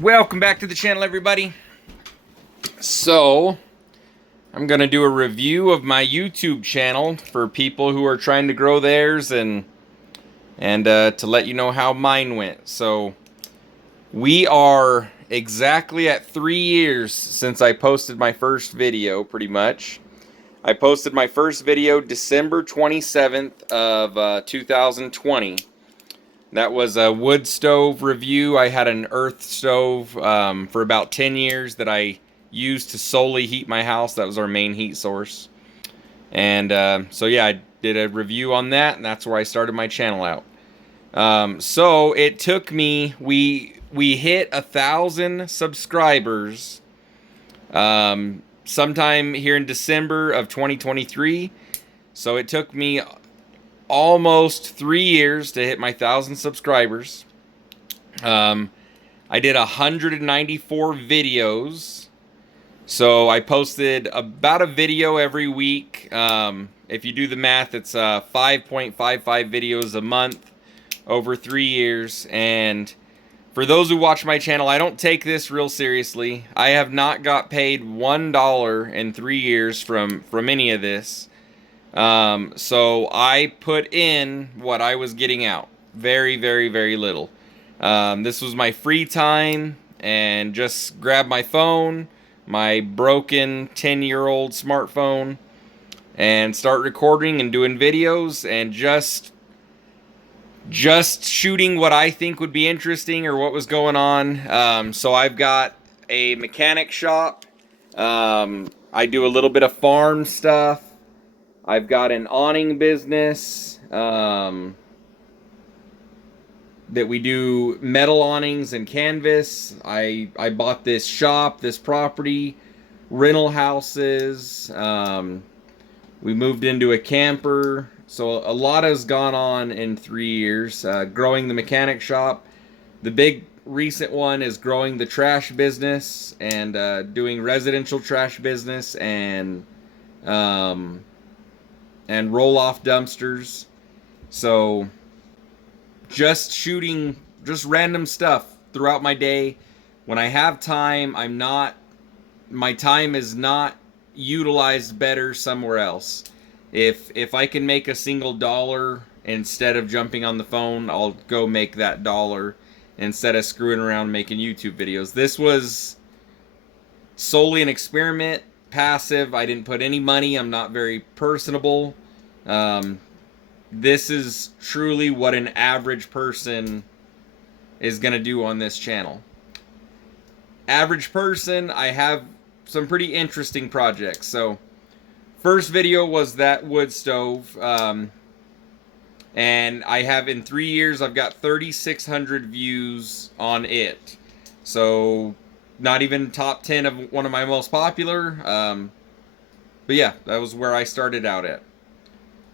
Welcome back to the channel, everybody. So, I'm going to do a review of my YouTube channel for people who are trying to grow theirs and to let you know how mine went. So, we are exactly at 3 years since I posted my first video, pretty much. I posted my first video December 27th of 2020. That was a wood stove review. I had an earth stove for about 10 years that I used to solely heat my house. That was our main heat source. And so yeah, I did a review on that, and that's where I started my channel out. So it took me, we hit 1,000 subscribers sometime here in December of 2023. So it took me almost 3 years to hit my 1,000 subscribers. I did 194 videos. So I posted about a video every week. If you do the math, it's 5.55 videos a month over 3 years. And for those who watch my channel, I don't take this real seriously. I have not got paid $1 in 3 years from any of this. So I put in what I was getting out. Very, very, very little. This was my free time, and just grab my phone, my broken 10-year-old smartphone, and start recording and doing videos and just shooting what I think would be interesting or what was going on. So I've got a mechanic shop. I do a little bit of farm stuff. I've got an awning business that we do metal awnings and canvas. I bought this shop, this property, rental houses. We moved into a camper. So a lot has gone on in 3 years. Growing the mechanic shop. The big recent one is growing the trash business and doing residential trash business and roll-off dumpsters. So just shooting just random stuff throughout my day. When I have time, my time is not utilized better somewhere else. If I can make a single dollar instead of jumping on the phone, I'll go make that dollar instead of screwing around making YouTube videos. This was solely an experiment. Passive. I didn't put any money. I'm not very personable. This is truly what an average person is going to do on this channel. Average person, I have some pretty interesting projects. So, first video was that wood stove. And I have, in 3 years, I've got 3,600 views on it. So, not even top 10 of one of my most popular. But yeah, that was where I started out at.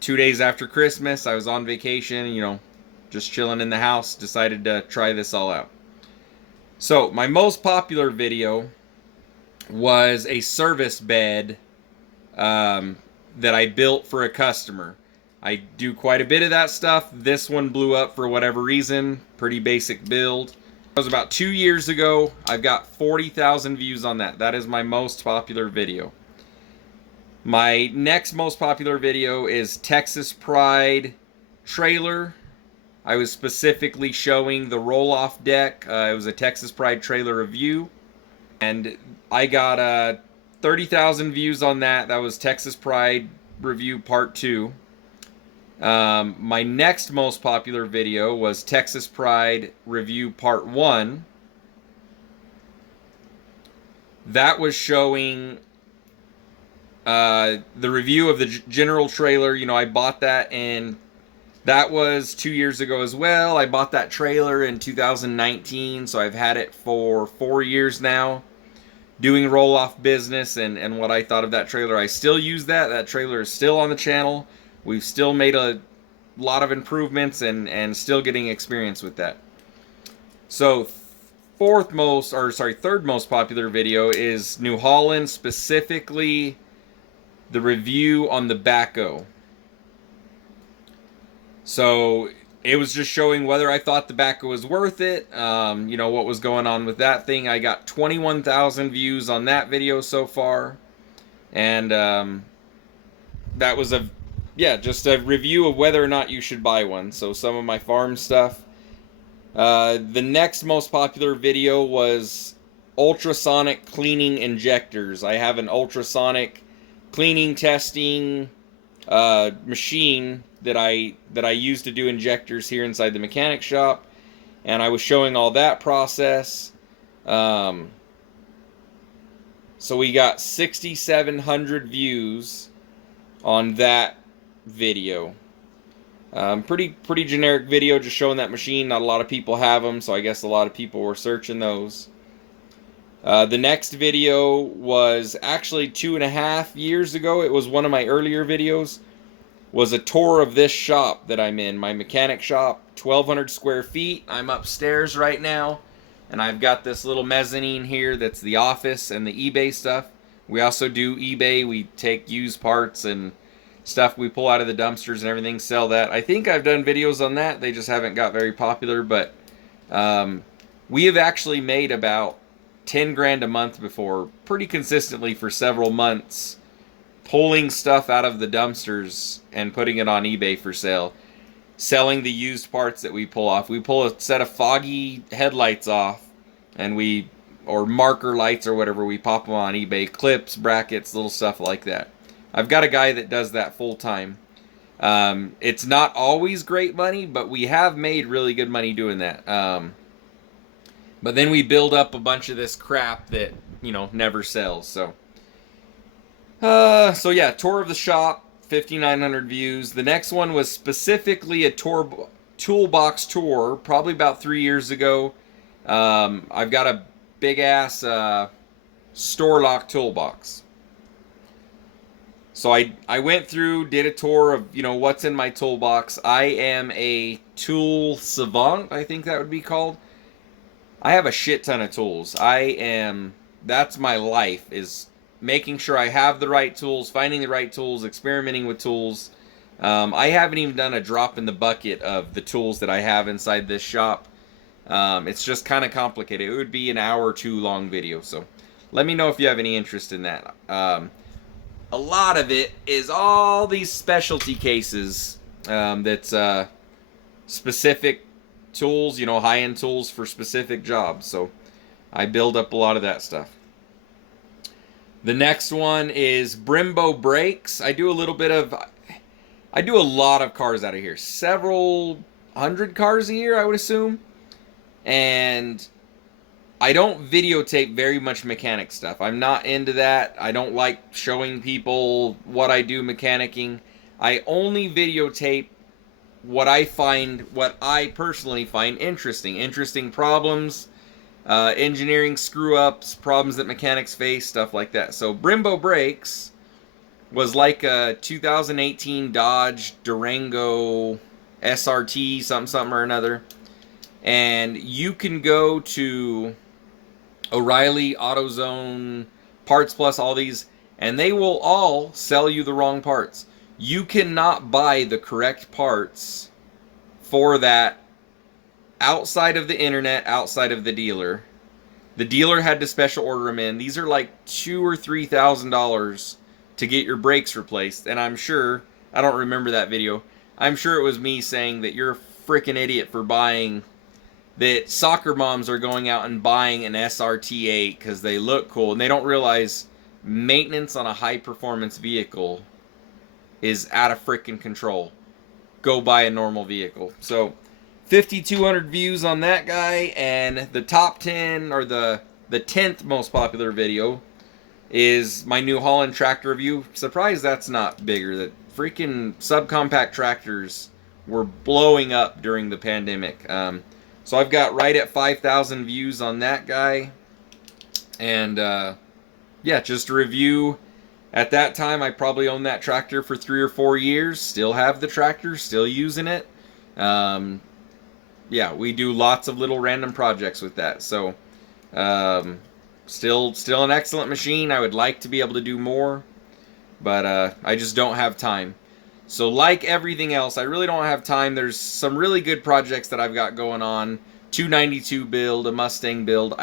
2 days after Christmas, I was on vacation, just chilling in the house, decided to try this all out. So, my most popular video was a service bed that I built for a customer. I do quite a bit of that stuff. This one blew up for whatever reason. Pretty basic build. It was about 2 years ago. I've got 40,000 views on that. That is my most popular video. My next most popular video is Texas Pride trailer. I was specifically showing the roll-off deck. It was a Texas Pride trailer review. And I got 30,000 views on that. That was Texas Pride review part 2. My next most popular video was Texas Pride review part 1. That was showing the review of the general trailer. I bought that, and that was 2 years ago as well. I bought that trailer in 2019, so I've had it for 4 years now, doing roll-off business and what I thought of that trailer. I still use that. That trailer is still on the channel. We've still made a lot of improvements and still getting experience with that. So third most popular video is New Holland, specifically the review on the backhoe. So it was just showing whether I thought the backer was worth it, you know, what was going on with that thing. I got 21,000 views on that video so far. And that was just a review of whether or not you should buy one. So some of my farm stuff. The next most popular video was ultrasonic cleaning injectors. I have an ultrasonic cleaning testing machine that I use to do injectors here inside the mechanic shop, and I was showing all that process. So we got 6,700 views on that video. Pretty generic video, just showing that machine. Not a lot of people have them, so I guess a lot of people were searching those. The next video was actually 2.5 years ago. It was one of my earlier videos. Was a tour of this shop that I'm in, my mechanic shop, 1,200 square feet. I'm upstairs right now, and I've got this little mezzanine here that's the office and the eBay stuff. We also do eBay. We take used parts and stuff we pull out of the dumpsters and everything, sell that. I think I've done videos on that. They just haven't got very popular, but we have actually made about 10 grand a month before, pretty consistently for several months, pulling stuff out of the dumpsters and putting it on eBay for sale, selling the used parts that we pull off. We pull a set of foggy headlights off, and or marker lights or whatever, we pop them on eBay, clips, brackets, little stuff like that. I've got a guy that does that full time. It's not always great money, but we have made really good money doing that. But then we build up a bunch of this crap that, you know, never sells. So yeah, tour of the shop, 5,900 views. The next one was specifically a toolbox tour, probably about 3 years ago. I've got a big ass store lock toolbox. So I went through, did a tour of, you know, what's in my toolbox. I am a tool savant, I think that would be called. I have a shit ton of tools. That's my life, is making sure I have the right tools, finding the right tools, experimenting with tools. I haven't even done a drop in the bucket of the tools that I have inside this shop. It's just kind of complicated. It would be an hour or two long video, so let me know if you have any interest in that. A lot of it is all these specialty cases that's specific tools, you know, high-end tools for specific jobs. So I build up a lot of that stuff. The next one is Brembo brakes. I do a lot of cars out of here. Several hundred cars a year, I would assume. And I don't videotape very much mechanic stuff. I'm not into that. I don't like showing people what I do mechanicking. I only videotape what I personally find interesting. Interesting problems, engineering screw-ups, problems that mechanics face, stuff like that. So Brembo brakes was like a 2018 Dodge Durango SRT something or another. And you can go to O'Reilly, AutoZone, Parts Plus, all these, and they will all sell you the wrong parts. You cannot buy the correct parts for that outside of the internet, outside of the dealer. The dealer had to special order them in. These are like $2,000 or $3,000 to get your brakes replaced. And I'm sure, I don't remember that video, I'm sure it was me saying that you're a freaking idiot for buying, that soccer moms are going out and buying an SRT8 because they look cool, and they don't realize maintenance on a high-performance vehicle is out of freaking control. Go buy a normal vehicle. So 5,200 views on that guy, and the top 10, or the 10th most popular video is my New Holland tractor review. Surprised that's not bigger. That freaking subcompact tractors were blowing up during the pandemic. So I've got right at 5,000 views on that guy. And yeah, just a review. At that time, I probably owned that tractor for 3 or 4 years. Still have the tractor, still using it. Yeah, we do lots of little random projects with that. So still an excellent machine. I would like to be able to do more, but I just don't have time. So like everything else, I really don't have time. There's some really good projects that I've got going on. 292 build, a Mustang build.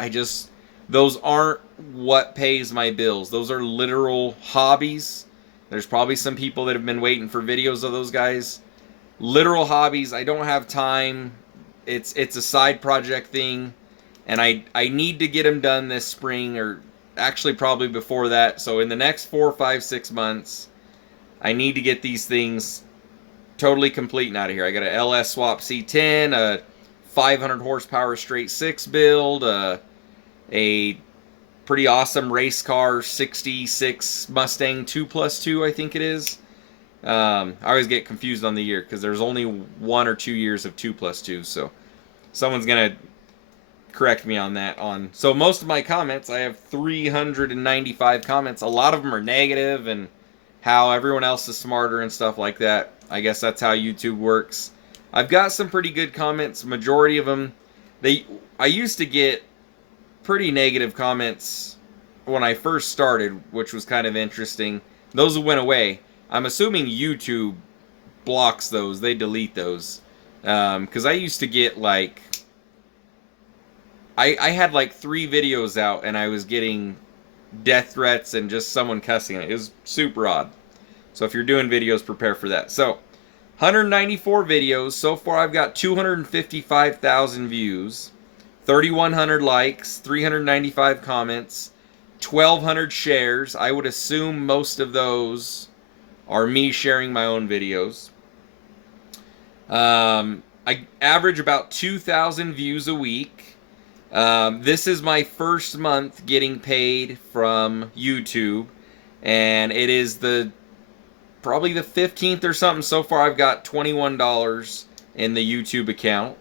Those aren't what pays my bills. Those are literal hobbies. There's probably some people that have been waiting for videos of those guys. Literal hobbies. I don't have time. It's a side project thing, and I need to get them done this spring, or actually probably before that. So in the next 4, 5, 6 months, I need to get these things totally complete and out of here. I got a LS Swap C10, a 500 horsepower straight 6 build, a pretty awesome race car 66 Mustang 2+2, I think it is. I always get confused on the year because there's only 1 or 2 years of 2+2, so someone's gonna correct me on that. So most of my comments, I have 395 comments. A lot of them are negative and how everyone else is smarter and stuff like that. I guess that's how YouTube works. I've got some pretty good comments. Majority of them, I used to get pretty negative comments when I first started, which was kind of interesting. Those went away. I'm assuming YouTube blocks those. They delete those. Because I used to get like... I had like 3 videos out and I was getting death threats and just someone cussing it. It was super odd. So if you're doing videos, prepare for that. So 194 videos. So far I've got 255,000 views, 3,100 likes, 395 comments, 1,200 shares. I would assume most of those are me sharing my own videos. I average about 2,000 views a week. This is my first month getting paid from YouTube, and it is probably the 15th or something. So far I've got $21 in the YouTube account.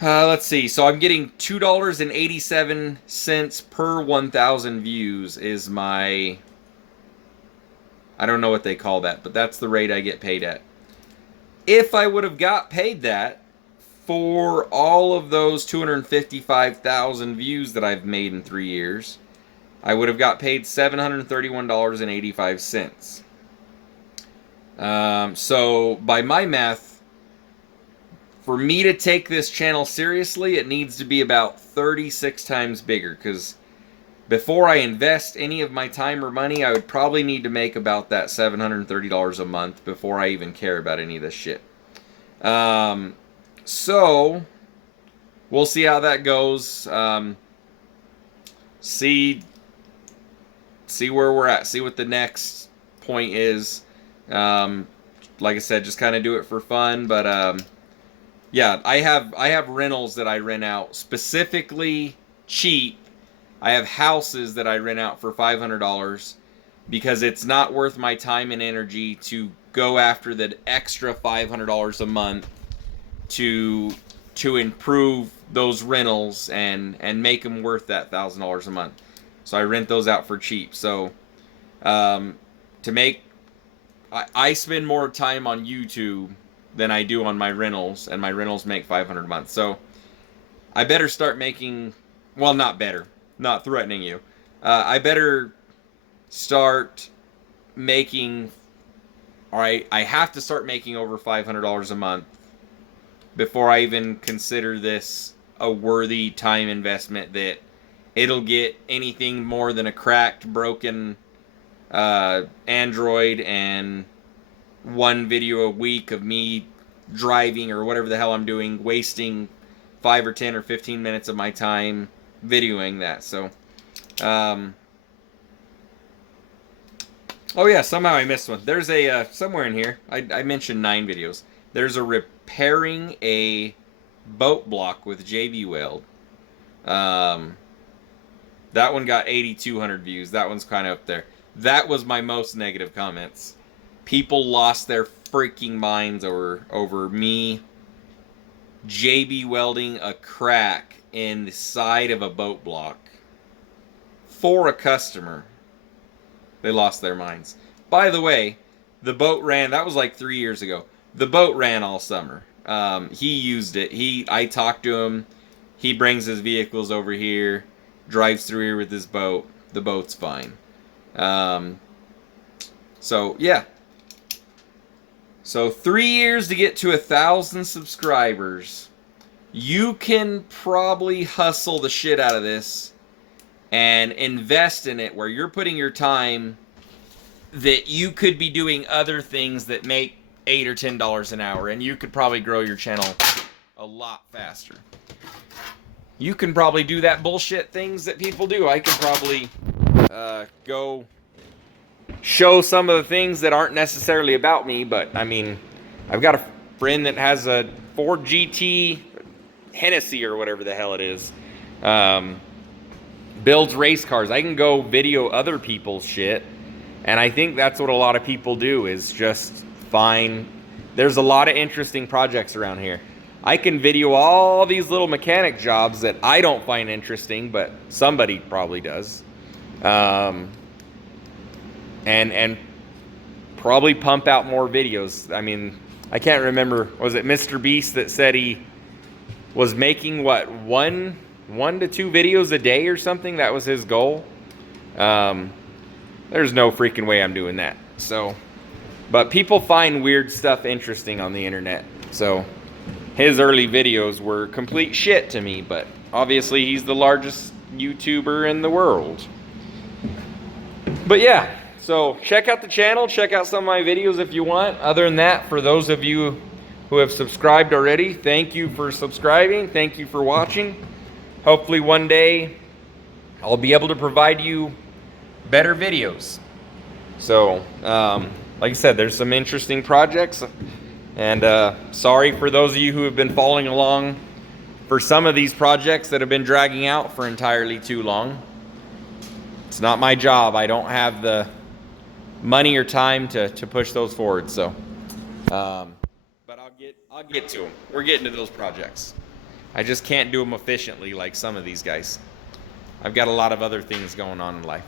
Let's see. So I'm getting $2.87 per 1,000 views is my... I don't know what they call that, but that's the rate I get paid at. If I would have got paid that for all of those 255,000 views that I've made in 3 years, I would have got paid $731.85. So by my math, for me to take this channel seriously, it needs to be about 36 times bigger, because before I invest any of my time or money, I would probably need to make about that $730 a month before I even care about any of this shit. So we'll see how that goes. See where we're at. See what the next point is. Like I said, just kind of do it for fun. But yeah, I have rentals that I rent out specifically cheap. I have houses that I rent out for $500 because it's not worth my time and energy to go after the extra $500 a month to improve those rentals and make them worth that $1,000 a month. So I rent those out for cheap. So I spend more time on YouTube than I do on my rentals, and my rentals make $500 a month. So I better start making, well, not better. Not threatening you. I better start making... Alright, I have to start making over $500 a month before I even consider this a worthy time investment that it'll get anything more than a cracked, broken Android and 1 video a week of me driving or whatever the hell I'm doing, wasting 5 or 10 or 15 minutes of my time videoing that. So oh yeah, somehow I missed one. There's a somewhere in here I mentioned 9 videos. There's a repairing a boat block with JB Weld. That one got 8,200 views. That one's kind of up there. That was my most negative comments. People lost their freaking minds over me JB welding a crack in the side of a boat block for a customer. They lost their minds. By the way, the boat ran, that was like 3 years ago. The boat ran all summer. He used it. I talked to him. He brings his vehicles over here, drives through here with his boat. The boat's fine. So yeah. So 3 years to get to 1,000 subscribers. You can probably hustle the shit out of this and invest in it where you're putting your time that you could be doing other things that make $8 or $10 an hour, and you could probably grow your channel a lot faster. You can probably do that bullshit things that people do. I could probably go show some of the things that aren't necessarily about me, but I mean, I've got a friend that has a Ford GT Hennessy or whatever the hell it is. Builds race cars. I can go video other people's shit, and I think that's what a lot of people do, is just find. There's a lot of interesting projects around here. I can video all these little mechanic jobs that I don't find interesting, but somebody probably does. And probably pump out more videos. I mean, I can't remember, was it Mr. Beast that said he was making what, one to two videos a day or something? That was his goal. There's no freaking way I'm doing that. So, but people find weird stuff interesting on the internet. So his early videos were complete shit to me, but obviously he's the largest YouTuber in the world. But yeah, so check out the channel, check out some of my videos if you want. Other than that, for those of you who have subscribed already, thank you for subscribing. Thank you for watching. Hopefully one day I'll be able to provide you better videos. So, like I said, there's some interesting projects. And sorry for those of you who have been following along for some of these projects that have been dragging out for entirely too long. It's not my job. I don't have the money or time to push those forward. So, but I'll get to them. We're getting to those projects. I just can't do them efficiently like some of these guys. I've got a lot of other things going on in life.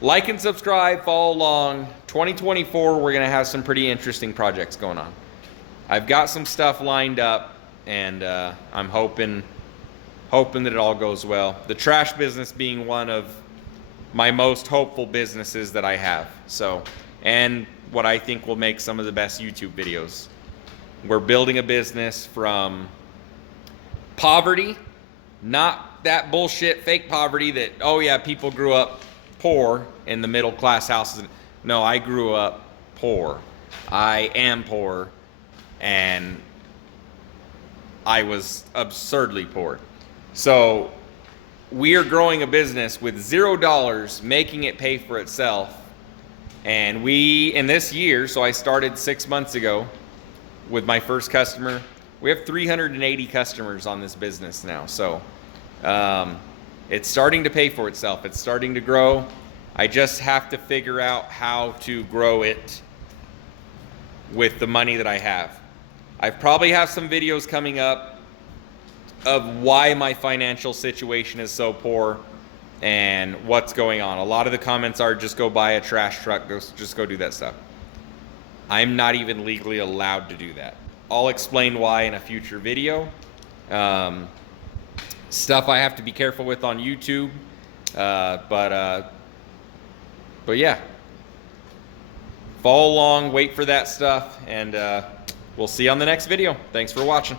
Like and subscribe, follow along. 2024, we're going to have some pretty interesting projects going on. I've got some stuff lined up, and I'm hoping that it all goes well. The trash business being one of my most hopeful businesses that I have. So, and what I think will make some of the best YouTube videos. We're building a business from poverty, not that bullshit fake poverty that, oh yeah, people grew up poor in the middle class houses. No, I grew up poor. I am poor, and I was absurdly poor. So we are growing a business with $0, making it pay for itself. And we, in this year, so I started 6 months ago with my first customer. We have 380 customers on this business now. So it's starting to pay for itself. It's starting to grow. I just have to figure out how to grow it with the money that I have. I probably have some videos coming up of why my financial situation is so poor and what's going on. A lot of the comments are, just go buy a trash truck, just go do that stuff. I'm not even legally allowed to do that. I'll explain why in a future video. Stuff I have to be careful with on YouTube, but yeah, follow along, wait for that stuff, and we'll see you on the next video. Thanks for watching.